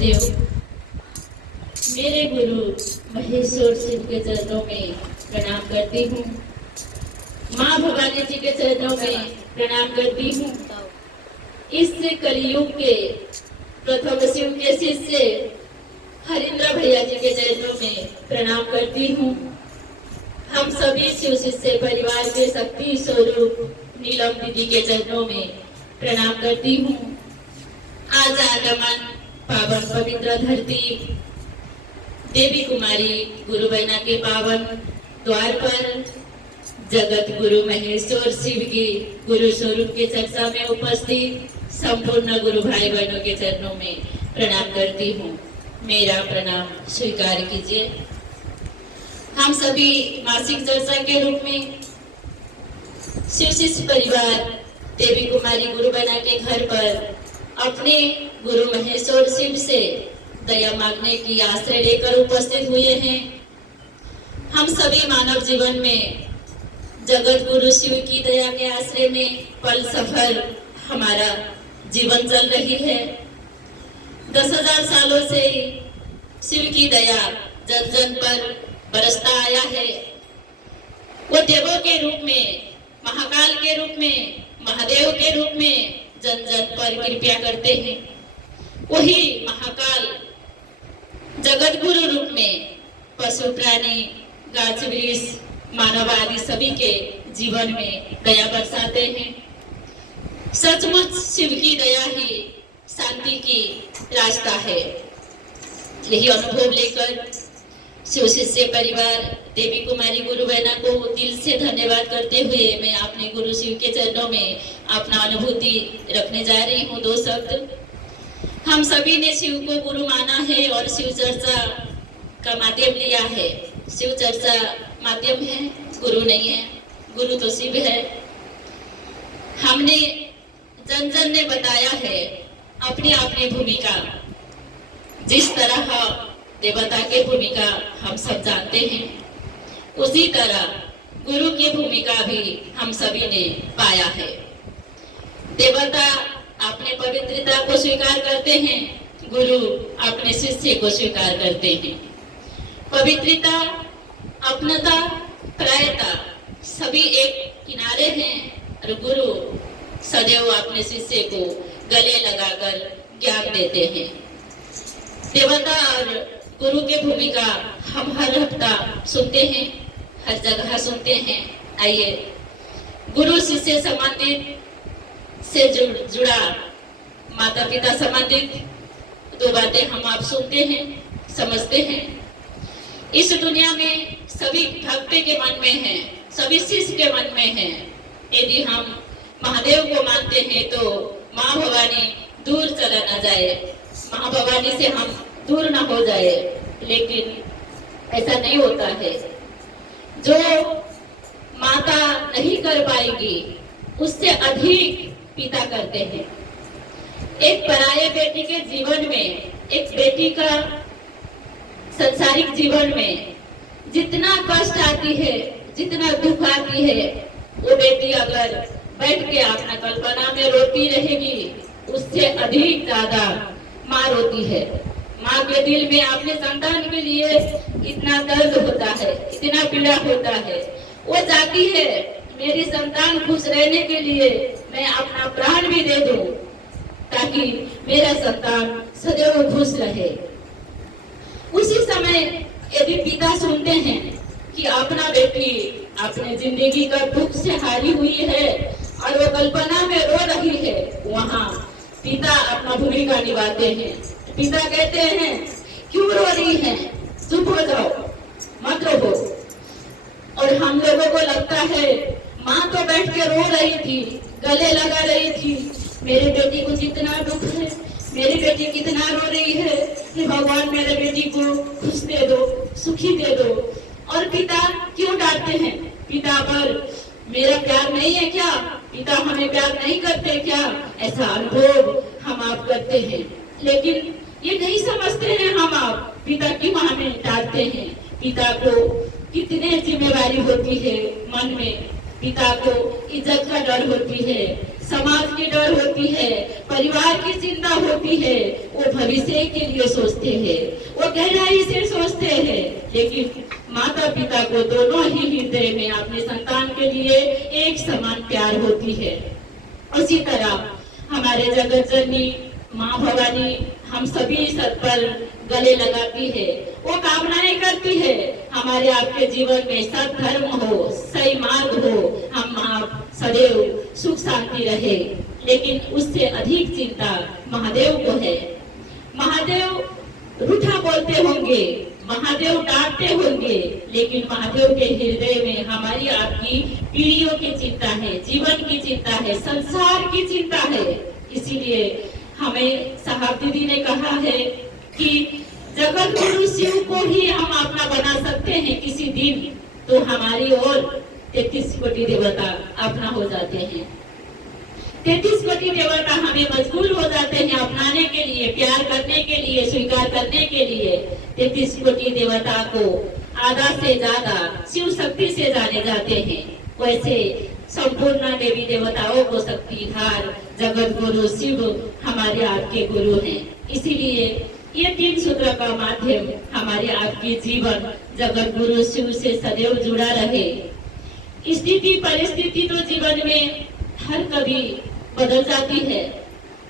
महादेव, मेरे गुरु महेश्वर शिव के चरणों में प्रणाम करती हूँ। माँ भवानी जी के चरणों में प्रणाम करती हूँ। इस कलयुग के प्रथम शिव के शिष्य हरिंद्र भैया जी के चरणों में प्रणाम करती हूँ। हम सभी शिव शिष्य परिवार के शक्ति स्वरूप नीलम दीदी के चरणों में प्रणाम करती हूँ। आज आगमन पावन पवित्र धरती देवी कुमारी गुरु बहना के पावन द्वार पर जगत गुरु महेश्वर शिव की गुरु स्वरूप के चर्चा में उपस्थित संपूर्ण गुरु भाई बहनों के चरणों में प्रणाम करती हूँ। मेरा प्रणाम स्वीकार कीजिए। हम सभी मासिक चर्चा के रूप में शिव शिष्य परिवार देवी कुमारी गुरु बहना के घर पर अपने गुरु महेश्वर शिव से दया मांगने की आश्रय लेकर उपस्थित हुए हैं। हम सभी मानव जीवन में जगत गुरु शिव की दया के आश्रय में पल सफर हमारा जीवन चल रही है। 10,000 सालों से शिव की दया जन जन पर बरसता आया है। वो देवों के रूप में, महाकाल के रूप में, महादेव के रूप में जन जन पर कृपा करते हैं। वही महाकाल जगत गुरु रूप में पशु प्राणी गाछ वृक्ष मानव आदि सभी के जीवन में दया बरसाते हैं। सचमुच शिव की दया ही शांति की रास्ता है। यही अनुभव लेकर शिव शिष्य परिवार देवी कुमारी गुरु बहना को दिल से धन्यवाद करते हुए मैं अपने गुरु शिव के चरणों में अपना अनुभूति रखने जा रही हूँ। 2 शब्द। हम सभी ने शिव को गुरु माना है और शिव चर्चा का माध्यम लिया है। शिव चर्चा माध्यम है, गुरु नहीं है। गुरु तो शिव है। हमने जन जन ने बताया है अपनी अपनी भूमिका। जिस तरह देवता की भूमिका हम सब जानते हैं, उसी तरह गुरु की भूमिका भी हम सभी ने पाया है। देवता अपने पवित्रता को स्वीकार करते हैं, गुरु अपने शिष्य को स्वीकार करते हैं। पवित्रता, अपनता, प्रायता सभी एक किनारे हैं और गुरु सदैव अपने शिष्य को गले लगाकर ज्ञान देते हैं। देवता और गुरु की भूमिका हम हर हफ्ता सुनते हैं, हर जगह सुनते हैं। आइए, गुरु शिष्य संबंधित से जुड़ा माता पिता संबंधित 2 बातें हम आप सुनते हैं, समझते हैं। इस दुनिया में सभी भक्त के मन में है, सभी शिष्य के मन में है। यदि हम महादेव को मानते हैं तो माँ भवानी दूर चला न जाए, माँ भवानी से हम दूर ना हो जाए। लेकिन ऐसा नहीं होता है। जो माता नहीं कर पाएगी उससे अधिक पिता करते हैं। एक पराये बेटी के जीवन में, एक बेटी का संसारिक जीवन में जितना कष्ट आती है, जितना दुख आती है, वो बेटी अगर बैठ के अपना कल्पना में रोती रहेगी, उससे अधिक ज्यादा माँ रोती है। माँ के दिल में अपने संतान के लिए इतना दर्द होता है, इतना पीड़ा होता है। वो चाहती है मेरी संतान खुश रहने के लिए मैं अपना प्राण भी दे दूं, ताकि मेरा संतान सदैव खुश रहे। उसी समय यदि पिता सुनते हैं कि अपना बेटी अपने जिंदगी का दुख से हारी हुई है और वो कल्पना में रो रही है, वहाँ पिता अपना भूमिका निभाते हैं। पिता कहते हैं क्यों रो रही है, चुप हो जाओ, मत रो। और हम लोगों को लगता है माँ तो बैठ के रो रही थी, गले लगा रही थी, मेरे बेटी को जितना दुख है, मेरी बेटी कितना रो रही है, कि भगवान मेरे बेटी को खुश दे दो, सुखी दे दो। और पिता क्यों डांटते हैं? पिता पर मेरा प्यार नहीं है क्या? पिता हमें प्यार नहीं करते क्या? ऐसा अनुभव हम आप करते हैं। लेकिन ये नहीं समझते हैं हम आप पिता की हमें डांटते हैं। पिता को कितने जिम्मेवारी होती है मन में, पिता को इज्जत का डर होती है, समाज की डर होती है, परिवार की चिंता होती है, वो भविष्य के लिए सोचते हैं, वो गहराई से सोचते हैं। लेकिन माता पिता को दोनों ही हृदय में अपने संतान के लिए एक समान प्यार होती है। उसी तरह हमारे जगत जननी माँ भवानी हम सभी सब पर गले लगाती है, वो कामनाएं करती है हमारे आपके जीवन में सब धर्म हो, सही मार्ग हो, हम आप सदैव सुख शांति रहे। लेकिन उससे अधिक चिंता महादेव को है। महादेव रूठा बोलते होंगे, महादेव डांटते होंगे, लेकिन महादेव के हृदय में हमारी आपकी पीढ़ियों की चिंता है, जीवन की चिंता है, संसार की चिंता है। इसीलिए हमें साहब दीदी ने कहा है कि जगत गुरु शिव को ही हम अपना बना सकते हैं किसी दिन, तो हमारी ओर 33 कोटि देवता अपना हो जाते हैं। 33 कोटि देवता हमें मजबूर हो जाते हैं अपनाने के लिए, प्यार करने के लिए, स्वीकार करने के लिए। 33 कोटि देवता को आधा से ज्यादा शिव शक्ति से जाने जाते हैं। वैसे संपूर्ण देवी देवताओं को शक्तिधार जगत गुरु शिव हमारे आपके गुरु हैं। इसीलिए ये 3 सूत्र का माध्यम हमारे आपके जीवन जगत गुरु शिव से सदैव जुड़ा रहे। स्थिति परिस्थिति तो जीवन में हर कभी बदल जाती है,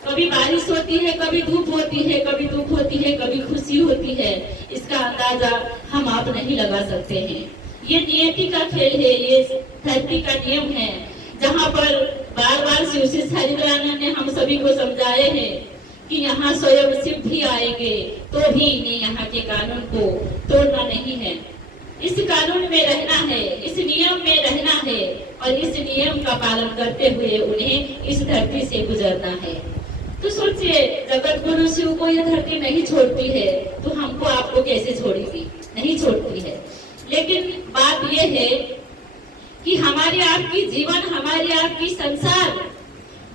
कभी बारिश होती है, कभी धूप होती है, कभी दुख होती है, कभी खुशी होती है। इसका अंदाजा हम आप नहीं लगा सकते हैं। ये नियति का खेल है, ये धरती का नियम है, जहाँ पर बार बार शिव से हरिद्रानंद ने हम सभी को समझाए हैं कि यहाँ स्वयं शिव भी आएंगे तो भी इन्हें यहाँ के कानून को तोड़ना नहीं है। इस कानून में रहना है, इस नियम में रहना है और इस नियम का पालन करते हुए उन्हें इस धरती से गुजरना है। तो सोचिए, जगत गुरु शिव को यह धरती नहीं छोड़ती है तो हमको आपको कैसे छोड़ेगी? नहीं छोड़ती है। लेकिन बात यह है कि हमारे आपकी जीवन, हमारे आपकी संसार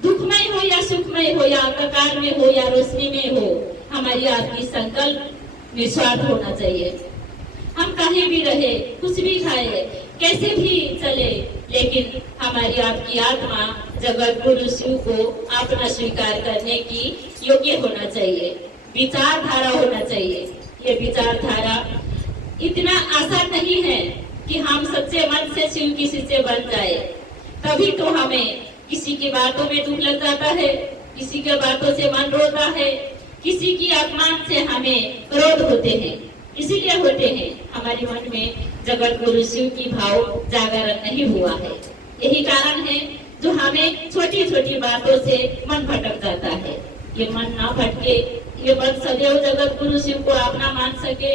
दुखमय हो या सुखमय हो या अंधकार में हो या रोशनी में हो, हमारी आपकी संकल्प निस्वार्थ होना चाहिए। हम कहीं भी रहे, कुछ भी खाए, कैसे भी चले, लेकिन हमारी आपकी आत्मा जगत गुरु शिव को अपना स्वीकार करने की योग्य होना चाहिए, विचारधारा होना चाहिए। ये विचारधारा इतना आसान नहीं है कि हम सच्चे मन से शिव की शिष्य बन जाए। तभी तो हमें किसी की बातों में दुख लग जाता है, किसी के बातों से मन रोता है, किसी की अपमान से हमें क्रोध होते हैं। इसीलिए होते हैं हमारे मन में जगत गुरु शिव की भाव जागरण नहीं हुआ है। यही कारण है जो हमें छोटी छोटी बातों से मन भटक जाता है। ये मन ना भटके, ये मन सदैव जगत गुरु शिव को अपना मान सके।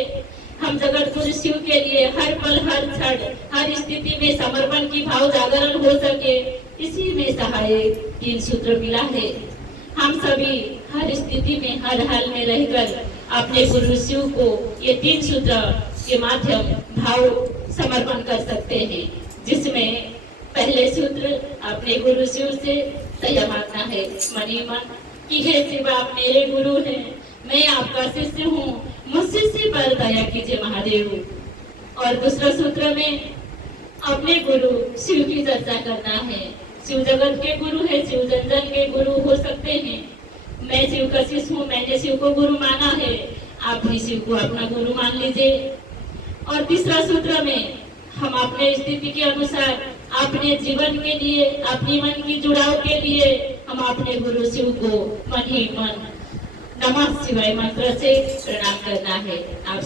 हम जगत गुरु शिव के लिए हर पल, हर क्षण, हर स्थिति में समर्पण की भाव जागरण हो सके, इसी में सहायक 3 सूत्र मिला है। हम सभी हर स्थिति में, हर हाल में रहकर अपने गुरु शिव को ये 3 सूत्र के माध्यम भाव समर्पण कर सकते हैं, जिसमें पहले सूत्र अपने गुरु शिव से दया मांगना है मन ही मन कि हे शिव, आप मेरे गुरु हैं, मैं आपका शिष्य हूँ, मुझसे से पर दया कीजिए महादेव। और दूसरा सूत्र में अपने गुरु शिव की चर्चा करना है। शिव जगत के गुरु है, शिव जन जन के गुरु हो सकते हैं। मैं शिव का शिष्य हूँ, मैंने शिव को गुरु माना है, आप भी शिव को अपना गुरु मान लीजिए। और तीसरा सूत्र में हम अपने स्थिति के अनुसार अपने जीवन के लिए, अपनी मन की जुड़ाव के लिए हम अपने गुरु शिव को मन ही मन नमः शिवाय मंत्र से प्रणाम करना है। आप